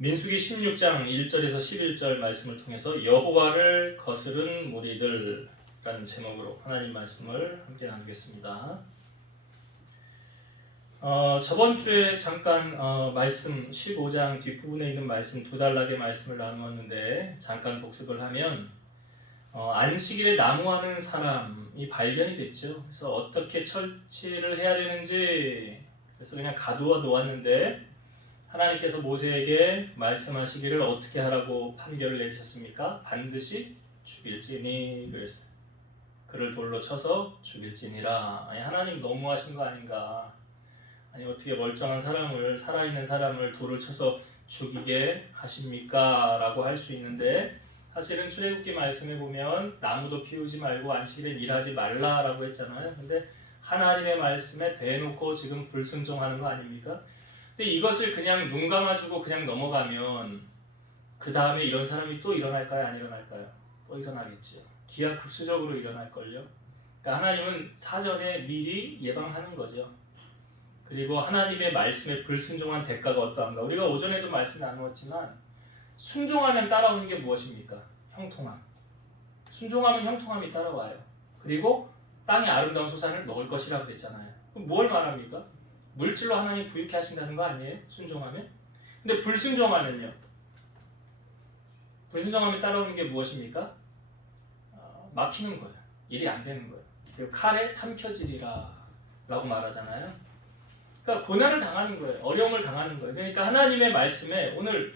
민수기 16장 1절에서 11절 말씀을 통해서 여호와를 거스른 무리들라는 제목으로 하나님 말씀을 함께 나누겠습니다. 저번 주에 잠깐 말씀 15장 뒷부분에 있는 말씀 두 단락의 말씀을 나누었는데 잠깐 복습을 하면 안식일에 나무하는 사람이 발견이 됐죠. 그래서 어떻게 처치를 해야 되는지 그래서 그냥 가두어 놓았는데 하나님께서 모세에게 말씀하시기를 어떻게 하라고 판결을 내리셨습니까? 반드시 죽일지니 그랬어요. 그를 돌로 쳐서 죽일지니라. 아니, 하나님 너무하신 거 아닌가? 아니 어떻게 멀쩡한 사람을 살아있는 사람을 돌을 쳐서 죽이게 하십니까? 라고 할 수 있는데 사실은 출애굽기 말씀에 보면 나무도 피우지 말고 안식일에 일하지 말라라고 했잖아요. 근데 하나님의 말씀에 대놓고 지금 불순종하는 거 아닙니까? 근데 이것을 그냥 눈 감아주고 그냥 넘어가면 그 다음에 이런 사람이 또 일어날까요? 안 일어날까요? 또 일어나겠죠. 기하급수적으로 일어날걸요. 그러니까 하나님은 사전에 미리 예방하는 거죠. 그리고 하나님의 말씀에 불순종한 대가가 어떠한가? 우리가 오전에도 말씀 나누었지만 순종하면 따라오는 게 무엇입니까? 형통함. 순종하면 형통함이 따라와요. 그리고 땅의 아름다운 소산을 먹을 것이라고 그랬잖아요. 그럼 뭘 말합니까? 물질로 하나님 부유케 하신다는 거 아니에요? 순종하면? 근데 불순종하면요? 불순종하면 따라오는 게 무엇입니까? 막히는 거예요. 일이 안 되는 거예요. 그리고 칼에 삼켜지리라 라고 말하잖아요. 그러니까 고난을 당하는 거예요. 어려움을 당하는 거예요. 그러니까 하나님의 말씀에 오늘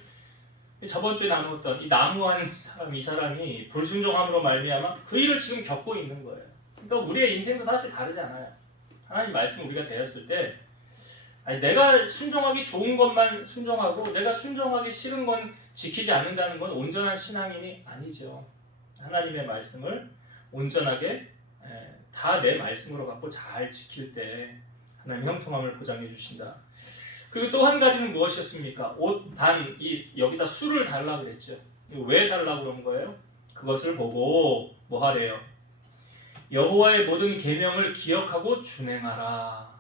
저번 주에 나누었던 이 나무하는 사람, 이 사람이 불순종함으로 말미암아 그 일을 지금 겪고 있는 거예요. 그러니까 우리의 인생도 사실 다르지 않아요. 하나님 말씀 우리가 되었을 때 아니, 내가 순종하기 좋은 것만 순종하고 내가 순종하기 싫은 건 지키지 않는다는 건 온전한 신앙인이 아니죠. 하나님의 말씀을 온전하게 다 내 말씀으로 갖고 잘 지킬 때 하나님 형통함을 보장해 주신다. 그리고 또 한 가지는 무엇이었습니까? 여기다 수를 달라고 그랬죠. 왜 달라고 그런 거예요? 그것을 보고 뭐 하래요? 여호와의 모든 계명을 기억하고 준행하라.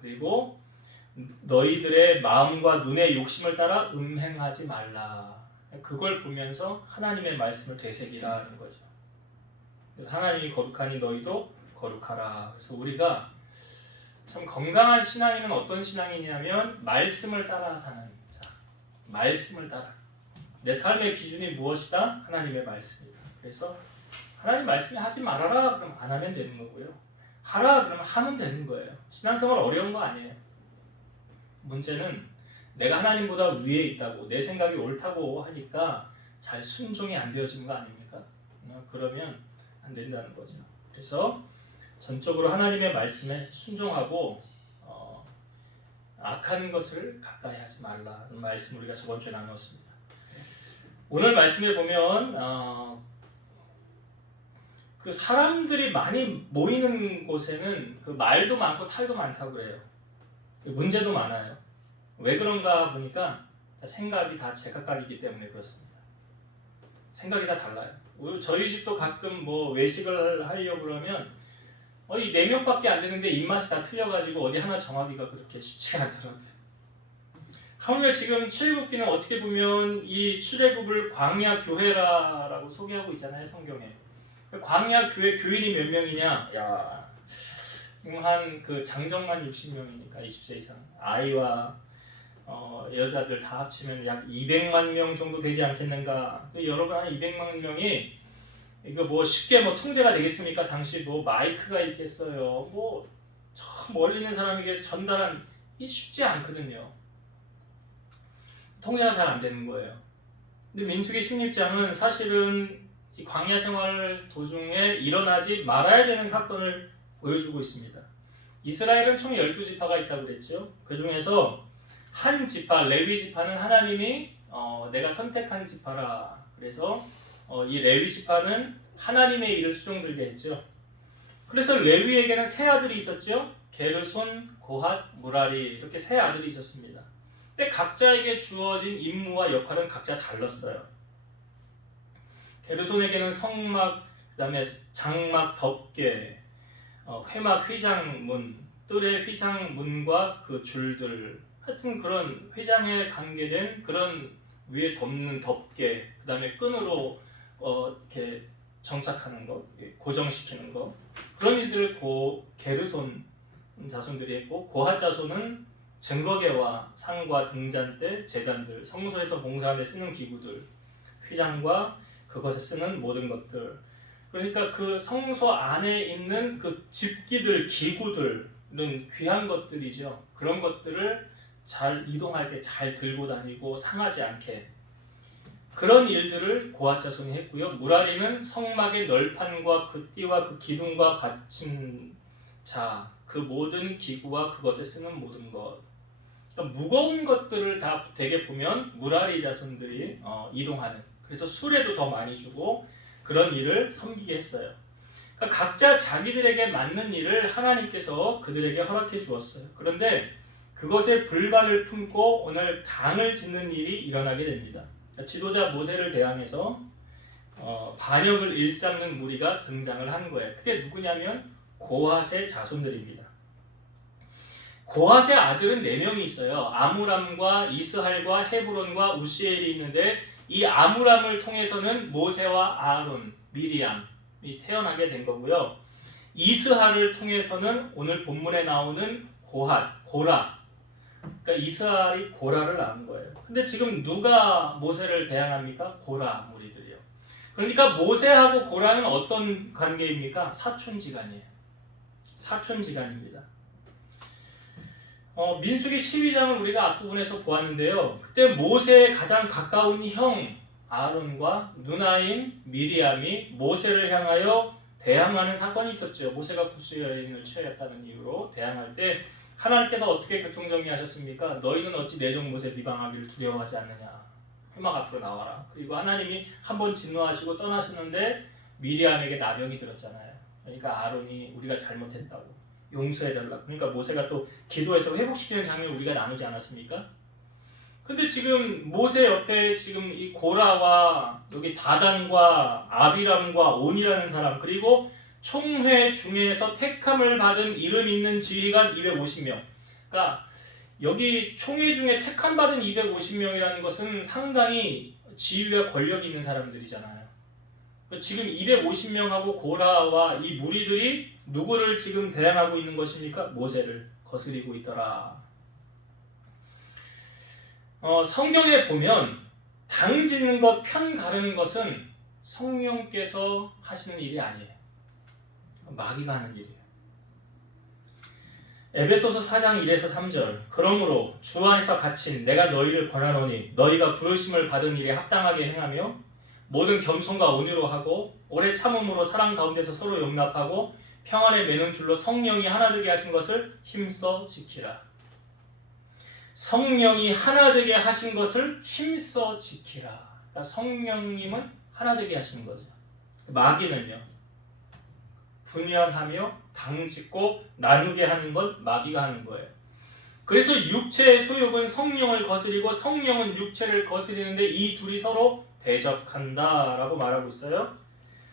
그리고 너희들의 마음과 눈의 욕심을 따라 음행하지 말라. 그걸 보면서 하나님의 말씀을 되새기라는 거죠. 그래서 하나님이 거룩하니 너희도 거룩하라. 그래서 우리가 참 건강한 신앙인은 어떤 신앙이냐면 말씀을 따라 사는 자. 말씀을 따라. 내 삶의 기준이 무엇이다? 하나님의 말씀이다. 그래서 하나님 말씀이 하지 말아라 그럼 안 하면 되는 거고요. 하라 그러면 하면 되는 거예요. 신앙생활 어려운 거 아니에요. 문제는 내가 하나님보다 위에 있다고 내 생각이 옳다고 하니까 잘 순종이 안 되어지는 거 아닙니까? 그러면 안 된다는 거죠. 그래서 전적으로 하나님의 말씀에 순종하고 악한 것을 가까이 하지 말라는 말씀 우리가 저번 주에 나누었습니다. 오늘 말씀에 보면 그 사람들이 많이 모이는 곳에는 그 말도 많고 탈도 많다고 그래요. 문제도 많아요. 왜 그런가 보니까 생각이 다 제각각이기 때문에 그렇습니다. 생각이 다 달라요. 저희 집도 가끔 뭐 외식을 하려고 그러면 이 4명밖에 안 되는데 입맛이 다 틀려가지고 어디 하나 정하기가 그렇게 쉽지가 않더라고요. 하물며 지금 출애굽기는 어떻게 보면 이 출애굽을 광야 교회라고 소개하고 있잖아요, 성경에. 광야 교회 교인이 몇 명이냐? 한 그 장정만 60명이니까 20세 이상 아이와 여자들 다 합치면 약 200만 명 정도 되지 않겠는가? 여러분 한 200만 명이 이거 뭐 쉽게 뭐 통제가 되겠습니까? 당시 뭐 마이크가 있겠어요? 뭐 저 멀리 있는 사람에게 전달한 이 쉽지 않거든요. 통제가 잘 안 되는 거예요. 근데 민수기 16장은 사실은 이 광야 생활 도중에 일어나지 말아야 되는 사건을 보여주고 있습니다. 이스라엘은 총 12지파가 있다고 그랬죠. 그 중에서 한 지파, 레위 지파는 하나님이 내가 선택한 지파라. 그래서 이 레위 지파는 하나님의 일을 수종들게 했죠. 그래서 레위에게는 세 아들이 있었죠. 게르손, 고핫, 무라리 이렇게 세 아들이 있었습니다. 근데 각자에게 주어진 임무와 역할은 각자 달랐어요. 게르손에게는 성막, 그 다음에 장막, 덮개, 회막, 휘장문, 뜰의 휘장문과 그 줄들, 하여튼 그런 회장에 관계된 그런 위에 덮는 덮개, 그 다음에 끈으로 이렇게 정착하는 거, 고정시키는 거, 그런 일들을 게르손 자손들이 했고, 고핫 자손은 증거계와 상과 등잔대, 제단들, 성소에서 봉사하는 데 쓰는 기구들, 휘장과 그것에 쓰는 모든 것들, 그러니까 그 성소 안에 있는 그 집기들, 기구들은 귀한 것들이죠. 그런 것들을 잘 이동할 때 잘 들고 다니고 상하지 않게, 그런 일들을 고핫 자손이 했고요. 무라리는 성막의 널판과 그 띠와 그 기둥과 받침자, 그 모든 기구와 그것에 쓰는 모든 것, 그러니까 무거운 것들을 다 되게 보면 무라리 자손들이 이동하는, 그래서 수레도 더 많이 주고 그런 일을 섬기게 했어요. 그러니까 각자 자기들에게 맞는 일을 하나님께서 그들에게 허락해 주었어요. 그런데 그것에 불만을 품고 오늘 당을 짓는 일이 일어나게 됩니다. 지도자 모세를 대항해서 반역을 일삼는 무리가 등장을 한 거예요. 그게 누구냐면 고핫의 자손들입니다. 고핫의 아들은 4명이 있어요. 아므람과 이스할과 헤브론과 우시엘이 있는데, 이 아므람을 통해서는 모세와 아론, 미리암이 태어나게 된 거고요. 이스할을 통해서는 오늘 본문에 나오는 고핫, 고라, 그러니까 이스할이 고라를 낳은 거예요. 근데 지금 누가 모세를 대항합니까? 고라 무리들이요. 그러니까 모세하고 고라는 어떤 관계입니까? 사촌지간이에요. 사촌지간입니다. 민수기 12장을 우리가 앞부분에서 보았는데요. 그때 모세의 가장 가까운 형 아론과 누나인 미리암이 모세를 향하여 대항하는 사건이 있었죠. 모세가 구스 여인을 취하였다는 이유로 대항할 때 하나님께서 어떻게 교통정리하셨습니까? 너희는 어찌 내 종 모세 비방하기를 두려워하지 않느냐. 회막 앞으로 나와라. 그리고 하나님이 한번 진노하시고 떠나셨는데 미리암에게 나병이 들었잖아요. 그러니까 아론이 우리가 잘못했다고 용서해달라. 그러니까 모세가 또 기도해서 회복시키는 장면을 우리가 나누지 않았습니까? 근데 지금 모세 옆에 지금 이 고라와 여기 다단과 아비람과 온이라는 사람, 그리고 총회 중에서 택함을 받은 이름 있는 지휘관 250명. 그러니까 여기 총회 중에 택함 받은 250명이라는 것은 상당히 지위와 권력이 있는 사람들이잖아요. 지금 250명하고 고라와 이 무리들이 누구를 지금 대항하고 있는 것입니까? 모세를 거스리고 있더라. 성경에 보면 당 짓는 것, 편 가르는 것은 성령께서 하시는 일이 아니에요. 마귀가 하는 일이에요. 에베소서 4장 1에서 3절. 그러므로 주 안에서 갇힌 내가 너희를 권하노니 너희가 부르심을 받은 일에 합당하게 행하며 모든 겸손과 온유로 하고 오래 참음으로 사랑 가운데서 서로 용납하고 평안에 매는 줄로 성령이 하나 되게 하신 것을 힘써 지키라. 성령이 하나 되게 하신 것을 힘써 지키라. 그러니까 성령님은 하나 되게 하신 거죠. 마귀는요, 분열하며 당짓고 나누게 하는 건 마귀가 하는 거예요. 그래서 육체의 소욕은 성령을 거스리고 성령은 육체를 거스리는데 이 둘이 서로 대적한다라고 말하고 있어요.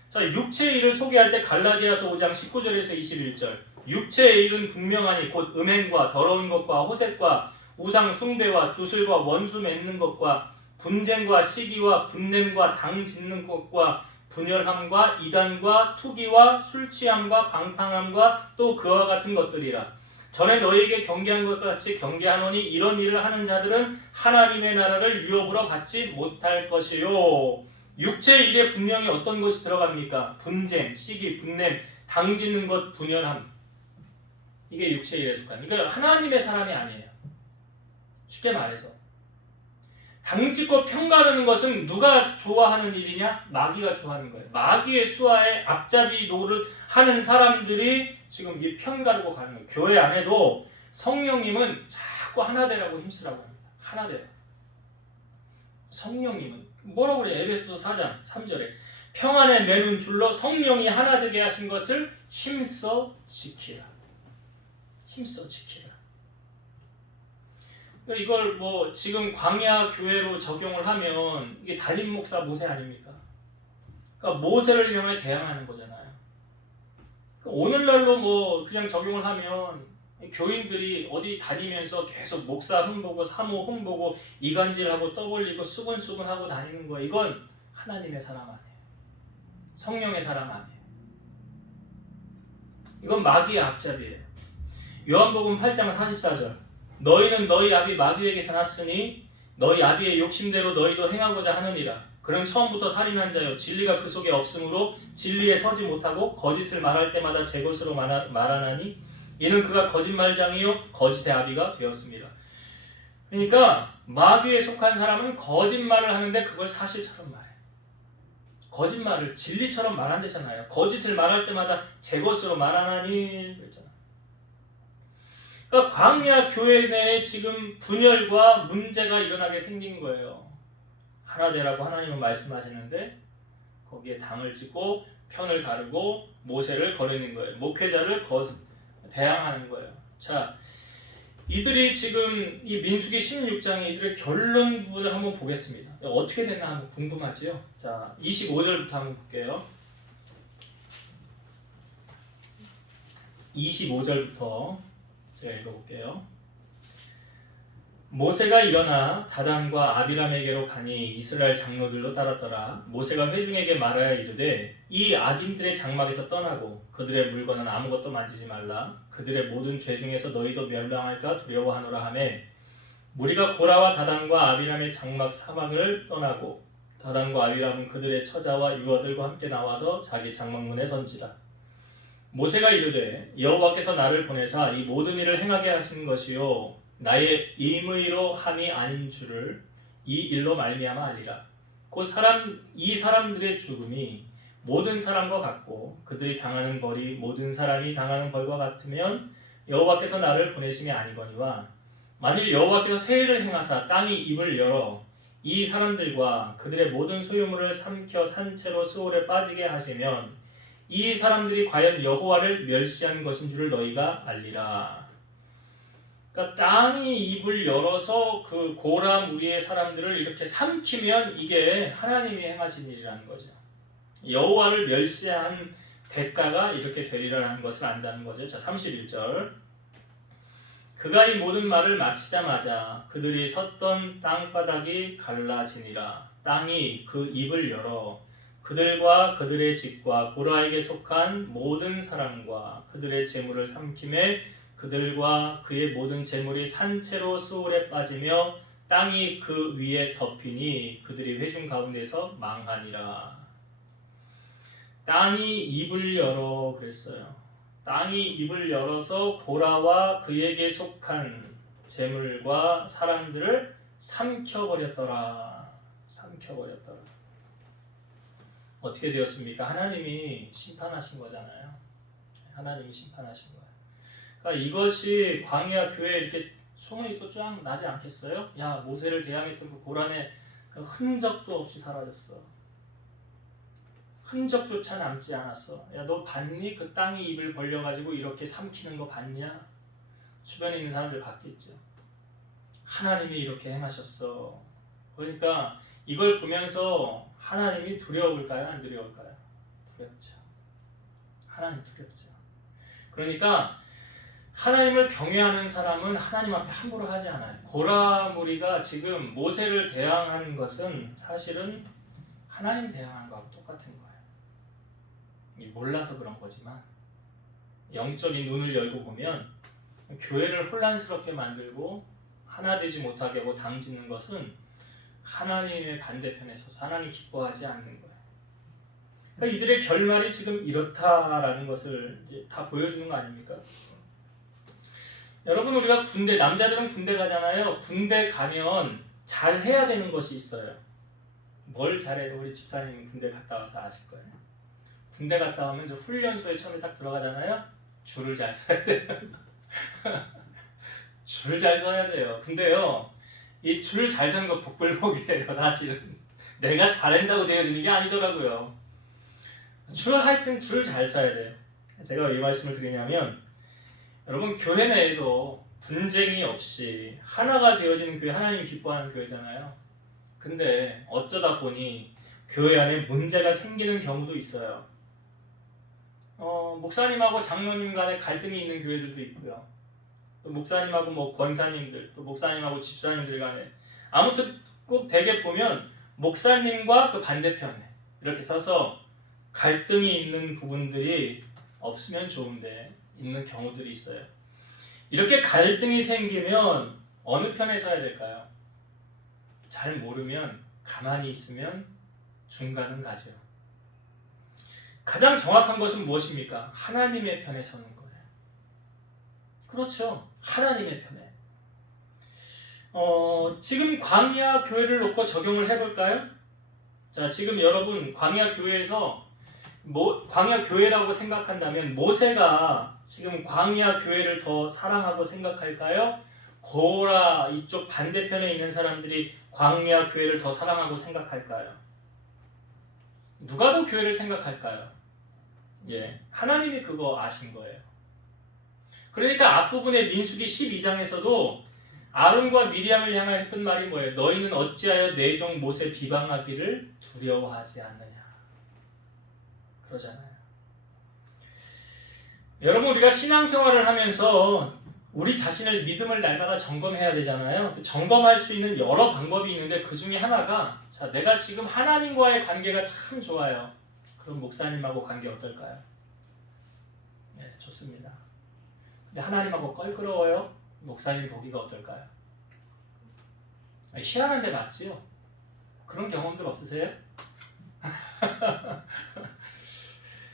자, 육체의 일을 소개할 때 갈라디아서 5장 19절에서 21절. 육체의 일은 분명하니 곧 음행과 더러운 것과 호색과 우상 숭배와 주술과 원수 맺는 것과 분쟁과 시기와 분냄과 당 짓는 것과 분열함과 이단과 투기와 술 취함과 방탕함과 또 그와 같은 것들이라. 전에 너희에게 경계한 것 같이 경계하노니 이런 일을 하는 자들은 하나님의 나라를 유업으로 받지 못할 것이요. 육체의 일에 분명히 어떤 것이 들어갑니까? 분쟁, 시기, 분냄, 당 짓는 것, 분열함. 이게 육체의 일에 속합니다. 그러니까 하나님의 사람이 아니에요. 쉽게 말해서 당 짓고 평가하는 것은 누가 좋아하는 일이냐? 마귀가 좋아하는 거예요. 마귀의 수하에 앞잡이 노릇 하는 사람들이 지금 이 편가르고 가는 거예요. 교회 안에도 성령님은 자꾸 하나 되라고 힘쓰라고 합니다. 하나 되라. 성령님은 뭐라고 그래요? 에베소서 4장 3절에 평안에 매는 줄로 성령이 하나 되게 하신 것을 힘써 지키라. 힘써 지키라. 이걸 뭐 지금 광야 교회로 적용을 하면 이게 담임 목사 모세 아닙니까? 그러니까 모세를 향해 대항하는 거잖아요. 그러니까 오늘날로 뭐 그냥 적용을 하면 교인들이 어디 다니면서 계속 목사 흠보고 사모 흠보고 이간질하고 떠벌리고 수근수근하고 다니는 거예요. 이건 하나님의 사람 아니에요. 성령의 사람 아니에요. 이건 마귀의 앞잡이에요. 요한복음 8장 44절. 너희는 너희 아비 마귀에게서 났으니 너희 아비의 욕심대로 너희도 행하고자 하느니라. 그는 처음부터 살인한 자요 진리가 그 속에 없으므로 진리에 서지 못하고 거짓을 말할 때마다 제 것으로 말하나니 이는 그가 거짓말장이요 거짓의 아비가 되었습니다. 그러니까 마귀에 속한 사람은 거짓말을 하는데 그걸 사실처럼 말해요. 거짓말을 진리처럼 말한대잖아요. 거짓을 말할 때마다 제 것으로 말하나니 그랬잖아요. 그러니까 광야 교회 내에 지금 분열과 문제가 일어나게 생긴 거예요. 하나 되라고 하나님은 말씀하시는데 거기에 당을 짓고 편을 가르고 모세를 거르는 거예요. 목회자를 대항하는 거예요. 자, 이들이 지금 이 민수기 16장에 이들의 결론 부분을 한번 보겠습니다. 어떻게 됐나 한번 궁금하지요? 자, 25절부터 한번 볼게요. 25절부터 제가 읽어볼게요. 모세가 일어나 다단과 아비람에게로 가니 이스라엘 장로들로 따랐더라. 모세가 회중에게 말하여 이르되 이 악인들의 장막에서 떠나고 그들의 물건은 아무것도 만지지 말라. 그들의 모든 죄 중에서 너희도 멸망할까 두려워하노라 하매 무리가 고라와 다단과 아비람의 장막 사막을 떠나고 다단과 아비람은 그들의 처자와 유아들과 함께 나와서 자기 장막문에 선지라. 모세가 이르되 여호와께서 나를 보내사 이 모든 일을 행하게 하신 것이요 나의 임의로 함이 아닌 줄을 이 일로 말미암아 알리라. 곧 이 사람들의 죽음이 모든 사람과 같고 그들이 당하는 벌이 모든 사람이 당하는 벌과 같으면 여호와께서 나를 보내심이 아니거니와 만일 여호와께서 세일을 행하사 땅이 입을 열어 이 사람들과 그들의 모든 소유물을 삼켜 산채로 수월에 빠지게 하시면 이 사람들이 과연 여호와를 멸시한 것인 줄을 너희가 알리라. 그러니까 땅이 입을 열어서 그 고라 무리의 사람들을 이렇게 삼키면 이게 하나님이 행하신 일이라는 거죠. 여호와를 멸시한 대가가 이렇게 되리라는 것을 안다는 거죠. 자, 31절. 그가 이 모든 말을 마치자마자 그들이 섰던 땅바닥이 갈라지니라. 땅이 그 입을 열어 그들과 그들의 집과 고라에게 속한 모든 사람과 그들의 재물을 삼킴에 그들과 그의 모든 재물이 산채로 수월에 빠지며 땅이 그 위에 덮이니 그들이 회중 가운데서 망하니라. 땅이 입을 열어 그랬어요. 땅이 입을 열어서 고라와 그에게 속한 재물과 사람들을 삼켜버렸더라. 삼켜버렸더라. 어떻게 되었습니까? 하나님이 심판하신 거잖아요. 하나님이 심판하신 거예요. 그러니까 이것이 광야 교회에 이렇게 소문이 또 쫙 나지 않겠어요? 야, 모세를 대항했던 그 고란의 그 흔적도 없이 사라졌어. 흔적조차 남지 않았어. 야, 너 봤니? 그 땅이 입을 벌려가지고 이렇게 삼키는 거 봤냐? 주변에 있는 사람들 봤겠죠. 하나님이 이렇게 행하셨어. 그러니까 이걸 보면서 하나님이 두려울까요? 안 두려울까요? 두렵죠. 하나님 두렵죠. 그러니까 하나님을 경외하는 사람은 하나님 앞에 함부로 하지 않아요. 고라 무리가 지금 모세를 대항한 것은 사실은 하나님 대항한 거하고 똑같은 거예요. 몰라서 그런 거지만 영적인 눈을 열고 보면 교회를 혼란스럽게 만들고 하나 되지 못하게 하고 당짓는 것은 하나님의 반대편에 서서 하나님 기뻐하지 않는 거예요. 그러니까 이들의 결말이 지금 이렇다라는 것을 이제 다 보여주는 거 아닙니까? 여러분, 우리가 남자들은 군대 가잖아요. 군대 가면 잘해야 되는 것이 있어요. 뭘 잘해도 우리 집사님 군대 갔다 와서 아실 거예요. 군대 갔다 오면 저 훈련소에 처음에 딱 들어가잖아요. 줄을 잘 서야 돼요. 줄을 잘 서야 돼요. 근데요, 이 줄 잘 서는 거 복불복이에요. 사실은 내가 잘한다고 되어지는 게 아니더라고요. 하여튼 줄 잘 서야 돼요. 제가 왜 이 말씀을 드리냐면, 여러분, 교회 내에도 분쟁이 없이 하나가 되어지는 교회, 하나님이 기뻐하는 교회잖아요. 근데 어쩌다 보니 교회 안에 문제가 생기는 경우도 있어요. 목사님하고 장로님 간에 갈등이 있는 교회들도 있고요. 또 목사님하고 뭐 권사님들, 또 목사님하고 집사님들 간에 아무튼 꼭 대개 보면 목사님과 그 반대편에 이렇게 서서 갈등이 있는 부분들이 없으면 좋은데 있는 경우들이 있어요. 이렇게 갈등이 생기면 어느 편에 서야 될까요? 잘 모르면 가만히 있으면 중간은 가죠. 가장 정확한 것은 무엇입니까? 하나님의 편에 서는 거예요. 그렇죠. 하나님의 편에. 지금 광야 교회를 놓고 적용을 해볼까요? 자, 지금 여러분 광야 교회에서 광야 교회라고 생각한다면 모세가 지금 광야 교회를 더 사랑하고 생각할까요? 고라 이쪽 반대편에 있는 사람들이 광야 교회를 더 사랑하고 생각할까요? 누가 더 교회를 생각할까요? 예, 하나님이 그거 아신 거예요. 그러니까 앞부분에 민수기 12장에서도 아론과 미리암을 향하여 했던 말이 뭐예요? 너희는 어찌하여 내 종 모세 비방하기를 두려워하지 않느냐. 그러잖아요. 여러분, 우리가 신앙생활을 하면서 우리 자신을 믿음을 날마다 점검해야 되잖아요. 점검할 수 있는 여러 방법이 있는데 그 중에 하나가 자, 내가 지금 하나님과의 관계가 참 좋아요. 그럼 목사님하고 관계 어떨까요? 네, 좋습니다. 근데 하나님하고 껄끄러워요? 목사님 보기가 어떨까요? 희한한데 맞지요? 그런 경험들 없으세요?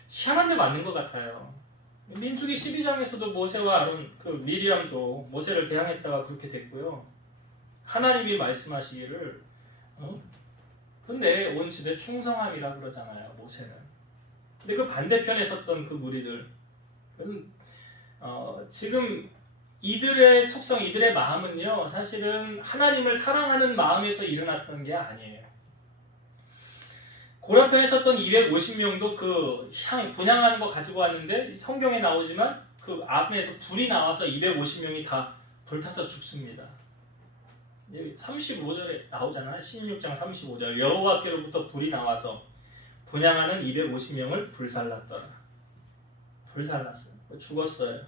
희한한데 맞는 것 같아요. 민수기 12장에서도 모세와 아론, 미리암도 모세를 대항했다가 그렇게 됐고요. 하나님이 말씀하시기를 근데 온 집에 충성함이라 그러잖아요. 모세는. 근데 그 반대편에 섰던 그 무리들 지금 이들의 속성, 이들의 마음은요, 사실은 하나님을 사랑하는 마음에서 일어났던 게 아니에요. 고라편에 섰던 250명도 그 분향하는 거 가지고 왔는데 성경에 나오지만 그 앞에서 불이 나와서 250명이 다 불타서 죽습니다. 35절에 나오잖아요. 16장 35절 여호와께로부터 불이 나와서 분향하는 250명을 불살랐더라. 불살랐어요. 죽었어요.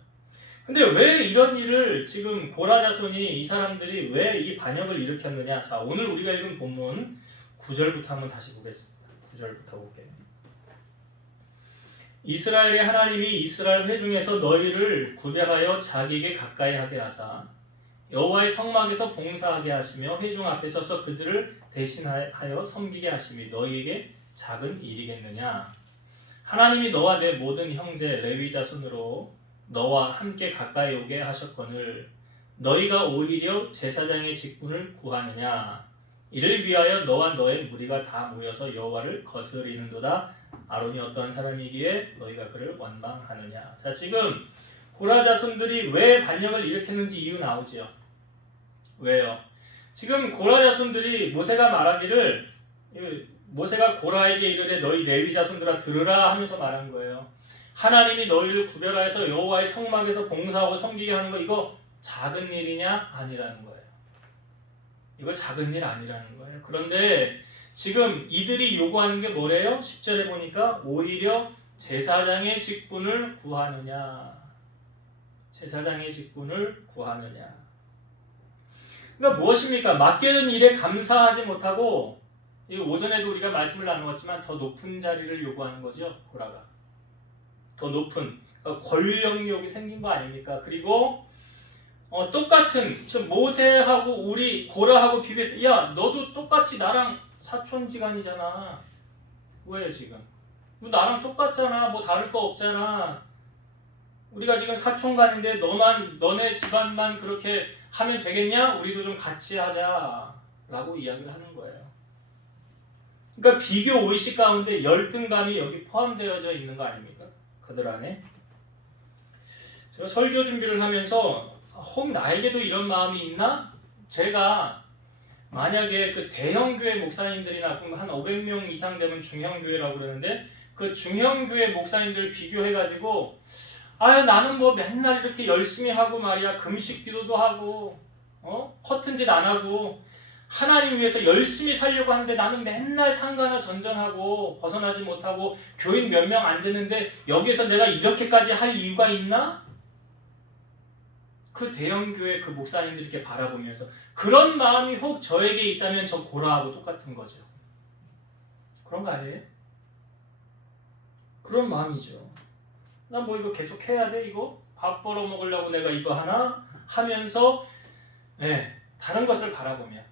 근데 왜 이런 일을 지금 고라 자손이 이 사람들이 왜 이 반역을 일으켰느냐? 자, 오늘 우리가 읽은 본문 9절부터 한번 다시 보겠습니다. 9절부터 볼게요. 이스라엘의 하나님이 이스라엘 회중에서 너희를 구별하여 자기에게 가까이 하게 하사 여호와의 성막에서 봉사하게 하시며 회중 앞에 서서 그들을 대신하여 섬기게 하심이 너희에게 작은 일이겠느냐? 하나님이 너와 내 모든 형제 레위 자손으로 너와 함께 가까이 오게 하셨거늘 너희가 오히려 제사장의 직분을 구하느냐? 이를 위하여 너와 너의 무리가 다 모여서 여호와를 거스리는도다. 아론이 어떠한 사람이기에 너희가 그를 원망하느냐? 자, 지금 고라 자손들이 왜 반역을 일으켰는지 이유 나오지요. 왜요? 지금 고라 자손들이 모세가 말하기를 모세가 고라에게 이르되 너희 레위 자손들아 들으라 하면서 말한 거예요. 하나님이 너희를 구별하여서 여호와의 성막에서 봉사하고 섬기게 하는 거 이거 작은 일이냐? 아니라는 거예요. 이거 작은 일 아니라는 거예요. 그런데 지금 이들이 요구하는 게 뭐래요? 10절에 보니까 오히려 제사장의 직분을 구하느냐. 제사장의 직분을 구하느냐. 그러니까 무엇입니까? 맡겨진 일에 감사하지 못하고 오전에도 우리가 말씀을 나누었지만 더 높은 자리를 요구하는 거죠. 고라가. 더 높은 권력욕이 생긴 거 아닙니까? 그리고 똑같은 모세하고 우리 고라하고 비교해서 야 너도 똑같이 나랑 사촌지간이잖아. 왜 지금? 나랑 똑같잖아. 뭐 다를 거 없잖아. 우리가 지금 사촌간인데 너네 집안만 그렇게 하면 되겠냐? 우리도 좀 같이 하자 라고 이야기를 하는 거예요. 그러니까 비교 의식 가운데 열등감이 여기 포함되어져 있는 거 아닙니까? 그들 안에. 제가 설교 준비를 하면서 혹 나에게도 이런 마음이 있나? 제가 만약에 그 대형교회 목사님들이나 한 500명 이상 되면 중형교회라고 그러는데 그 중형교회 목사님들 비교해가지고 나는 뭐 맨날 이렇게 열심히 하고 말이야 금식 기도도 하고 허튼 짓 안 하고 하나님 위해서 열심히 살려고 하는데 나는 맨날 상가나 전전하고 벗어나지 못하고 교인 몇 명 안 되는데 여기서 내가 이렇게까지 할 이유가 있나? 그 대형교회 그 목사님들이 이렇게 바라보면서 그런 마음이 혹 저에게 있다면 저 고라하고 똑같은 거죠. 그런 거 아니에요? 그런 마음이죠. 나 뭐 이거 계속 해야 돼? 이거 밥 벌어 먹으려고 내가 이거 하나 하면서 다른 것을 바라보면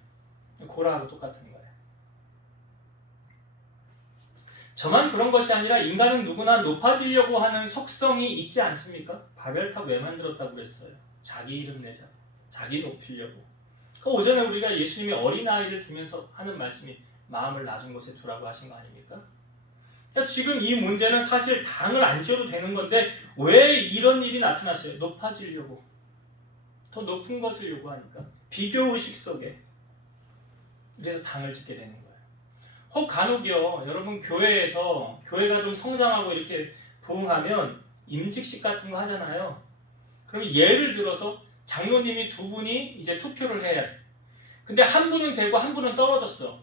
고라하고 똑같은 거예요. 저만 그런 것이 아니라 인간은 누구나 높아지려고 하는 속성이 있지 않습니까? 바벨탑 왜 만들었다고 그랬어요? 자기 이름 내자. 자기 높이려고. 그 오전에 우리가 예수님이 어린아이를 두면서 하는 말씀이 마음을 낮은 곳에 두라고 하신 거 아닙니까? 그러니까 지금 이 문제는 사실 당을 안 지어도 되는 건데 왜 이런 일이 나타났어요? 높아지려고. 더 높은 것을 요구하니까. 비교의식 속에. 그래서 당을 짓게 되는 거예요. 혹 간혹이요. 여러분 교회에서 교회가 좀 성장하고 이렇게 부흥하면 임직식 같은 거 하잖아요. 그럼 예를 들어서 장로님이 두 분이 이제 투표를 해요. 근데 한 분은 되고 한 분은 떨어졌어.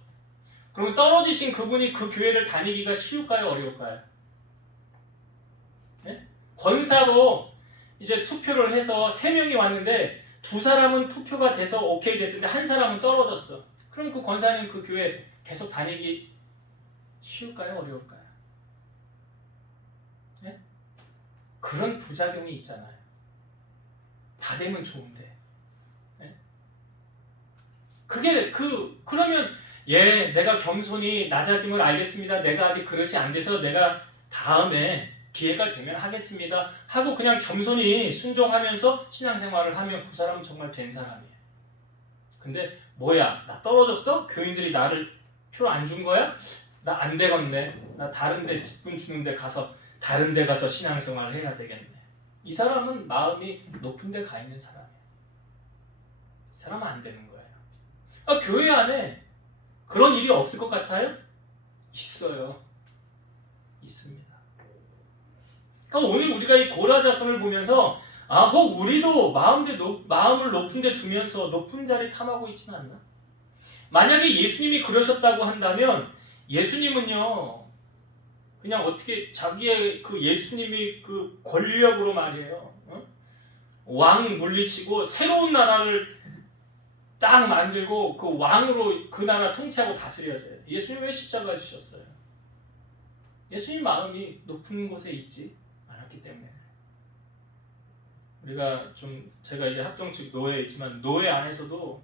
그러면 떨어지신 그분이 그 교회를 다니기가 쉬울까요? 어려울까요? 네? 권사로 이제 투표를 해서 3명이 왔는데 두 사람은 투표가 돼서 오케이 됐을 때 한 사람은 떨어졌어. 그럼 그 권사님 그 교회 계속 다니기 쉬울까요? 어려울까요? 네? 그런 부작용이 있잖아요. 다 되면 좋은데. 네? 그러면 내가 겸손히 낮아짐을 알겠습니다. 내가 아직 그릇이 안 돼서 내가 다음에 기회가 되면 하겠습니다. 하고 그냥 겸손히 순종하면서 신앙생활을 하면 그 사람은 정말 된 사람이에요. 근데 뭐야? 나 떨어졌어? 교인들이 나를 표 안 준 거야? 나 안 되겠네. 나 다른 데 직분 주는 데 가서 다른 데 가서 신앙생활을 해야 되겠네. 이 사람은 마음이 높은 데 가 있는 사람이에요. 이 사람은 안 되는 거예요. 교회 안에 그런 일이 없을 것 같아요? 있어요. 있습니다. 그러니까 오늘 우리가 이 고라자손을 보면서 혹 우리도 마음을 높은 데 두면서 높은 자리 탐하고 있지는 않나? 만약에 예수님이 그러셨다고 한다면 예수님은요 그냥 어떻게 자기의 그 예수님이 그 권력으로 말이에요 왕 물리치고 새로운 나라를 딱 만들고 그 왕으로 그 나라 통치하고 다스려져요. 예수님 왜 십자가를 지셨어요? 예수님 마음이 높은 곳에 있지 않았기 때문에. 제가 이제 합동측 노회에 있지만 노회 안에서도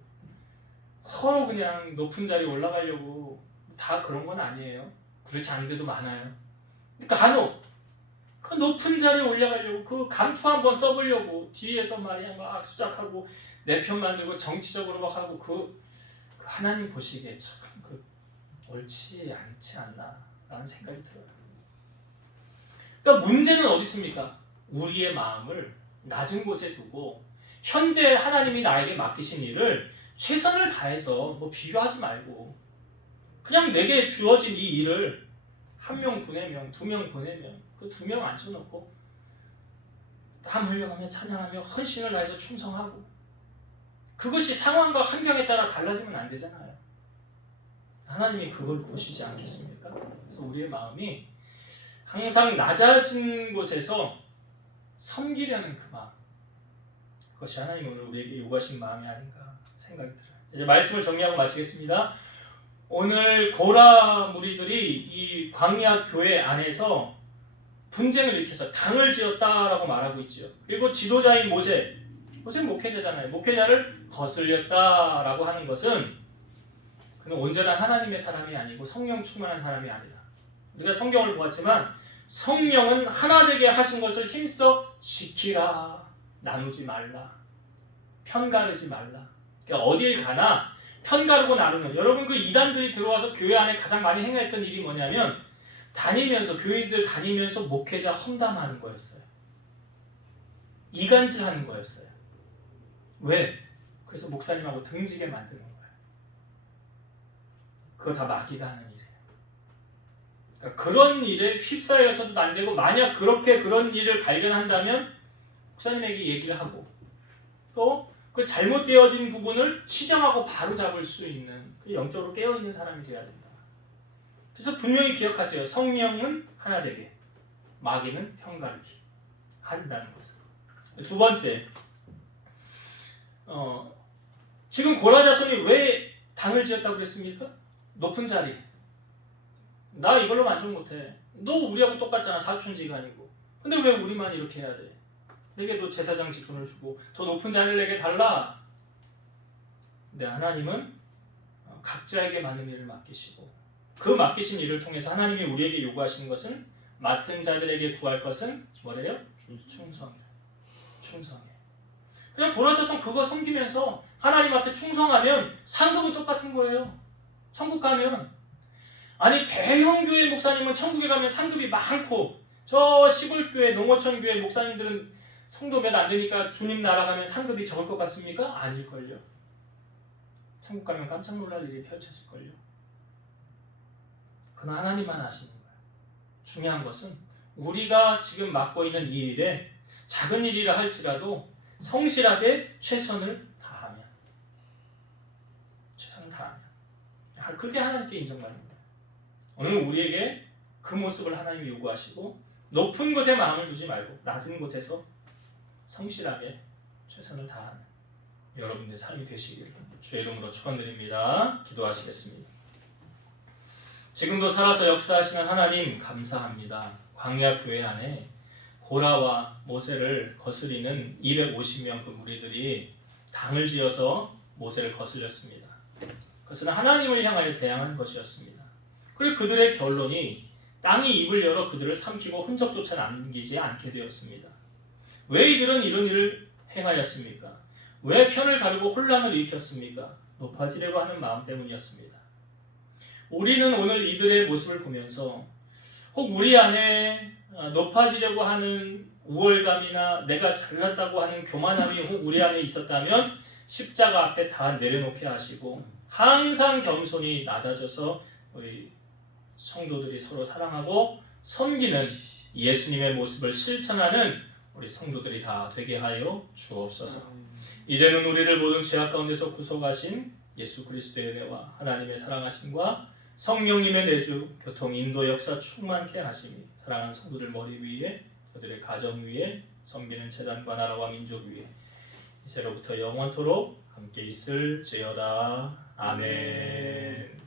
서로 그냥 높은 자리에 올라가려고 다 그런 건 아니에요. 그렇지 않은 데도 많아요. 그러니까 간혹 그 높은 자리에 올라가려고 그 감투 한번 써보려고 뒤에서 말이야 막 수작하고 내 편 만들고 정치적으로 막 하고 그 하나님 보시기에 참 옳지 않지 않나 라는 생각이 들어요. 그러니까 문제는 어디 있습니까? 우리의 마음을 낮은 곳에 두고 현재 하나님이 나에게 맡기신 일을 최선을 다해서 뭐 비교하지 말고 그냥 내게 주어진 이 일을 1명 보내면 2명 보내면 그 2명 앉혀놓고 땀 흘려가며 찬양하며 헌신을 다해서 충성하고 그것이 상황과 환경에 따라 달라지면 안 되잖아요. 하나님이 그걸 보시지 않겠습니까? 그래서 우리의 마음이 항상 낮아진 곳에서 섬기려는 그 마음 그것이 하나님 오늘 우리에게 요구하신 마음이 아닌가 생각이 들어요. 이제 말씀을 정리하고 마치겠습니다. 오늘 고라 무리들이 이 광야 교회 안에서 분쟁을 일으켜서 당을 지었다라고 말하고 있죠. 그리고 지도자인 모세는 목회자잖아요. 목회자를 거슬렸다라고 하는 것은 그는 온전한 하나님의 사람이 아니고 성령 충만한 사람이 아니라 우리가 성경을 보았지만 성령은 하나 되게 하신 것을 힘써 지키라. 나누지 말라. 편가르지 말라. 그러니까 어딜 가나 편가르고 나누는 여러분 그 이단들이 들어와서 교회 안에 가장 많이 행했던 일이 뭐냐면 다니면서 교인들 다니면서 목회자 험담하는 거였어요. 이간질하는 거였어요. 왜? 그래서 목사님하고 등지게 만드는 거예요. 그거 다 마귀가 하는 일이에요. 그러니까 그런 일에 휩싸여서도 안 되고 만약 그런 일을 발견한다면 목사님에게 얘기를 하고 또 그 잘못되어진 부분을 시정하고 바로 잡을 수 있는 영적으로 깨어있는 사람이 되어야 된다. 그래서 분명히 기억하세요. 성령은 하나 되게 마귀는 편가르기 한다는 것을. 두 번째 지금 고라 자손이 왜 당을 지었다고 그랬습니까? 높은 자리. 나 이걸로 만족 못해. 너 우리하고 똑같잖아. 사촌지간이고. 근데 왜 우리만 이렇게 해야 돼? 내게도 제사장 직분을 주고 더 높은 자리를 내게 달라. 근데 하나님은 각자에게 많은 일을 맡기시고 그 맡기신 일을 통해서 하나님이 우리에게 요구하시는 것은 맡은 자들에게 구할 것은 뭐래요? 충성이래. 충성해. 그냥 고라 자손 그거 섬기면서 하나님 앞에 충성하면 상급은 똑같은 거예요. 천국 가면. 아니 대형 교회 목사님은 천국에 가면 상급이 많고 저 시골 교회 농어촌 교회 목사님들은 성도 몇 안 되니까 주님 나라 가면 상급이 적을 것 같습니까? 아닐걸요. 천국 가면 깜짝 놀랄 일이 펼쳐질걸요. 그건 하나님만 아시는 거예요. 중요한 것은 우리가 지금 맡고 있는 이 일에 작은 일이라 할지라도 성실하게 최선을 다하면 그게 하나님께 인정받는 거예요. 오늘 우리에게 그 모습을 하나님이 요구하시고 높은 곳에 마음을 두지 말고 낮은 곳에서 성실하게 최선을 다하는 여러분들의 삶이 되시기를 주의 이름으로 축원드립니다. 기도하시겠습니다. 지금도 살아서 역사하시는 하나님 감사합니다. 광야 교회 안에 고라와 모세를 거스리는 250명 그 무리들이 당을 지어서 모세를 거슬렸습니다. 그것은 하나님을 향하여 대항한 것이었습니다. 그리고 그들의 결론이 땅이 입을 열어 그들을 삼키고 흔적조차 남기지 않게 되었습니다. 왜 이들은 이런 일을 행하였습니까? 왜 편을 가르고 혼란을 일으켰습니까? 높아지려고 하는 마음 때문이었습니다. 우리는 오늘 이들의 모습을 보면서 혹 우리 안에 높아지려고 하는 우월감이나 내가 잘났다고 하는 교만함이 혹 우리 안에 있었다면 십자가 앞에 다 내려놓게 하시고 항상 겸손히 낮아져서 우리 성도들이 서로 사랑하고 섬기는 예수님의 모습을 실천하는 우리 성도들이 다 되게 하여 주옵소서. 이제는 우리를 모든 죄악 가운데서 구속하신 예수 그리스도의 은혜와 하나님의 사랑하심과 성령님의 내주, 교통, 인도, 역사 충만케 하심이 사랑하는 성도들 머리 위에 그들의 가정 위에 섬기는 제단과 나라와 민족 위에 이제로부터 영원토록 함께 있을지어다. 아멘.